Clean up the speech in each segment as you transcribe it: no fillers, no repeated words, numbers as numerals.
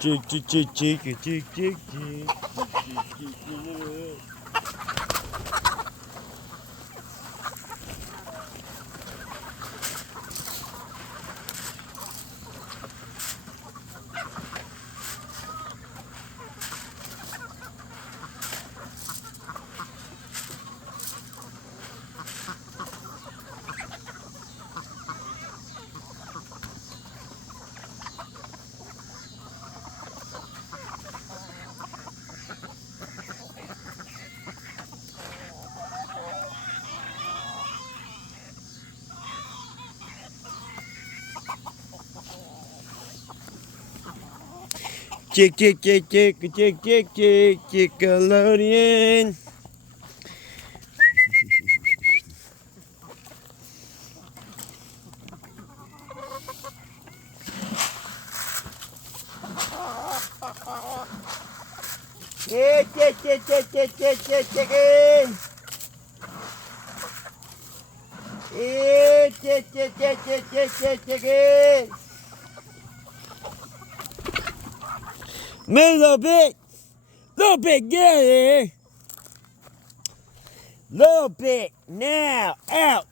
Chick, chick, chick, chick, chick, chick, chick, chick. Chick, chick, chick, chick, chick, chick, chick, Chickalodian. Yeah, chick, chick, chick, chick, chick, chick, chicken. Yeah, chick, chick, chick, chick, chick, chick, chicken. Move a little bit, get out of here. Little bit, now, out.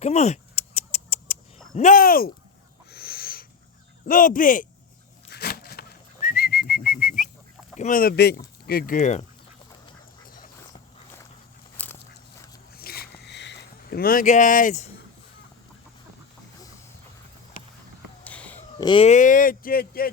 Come on. No! Little bit. Come on, little bit. Good girl. Come on, guys. Yeah, chicken.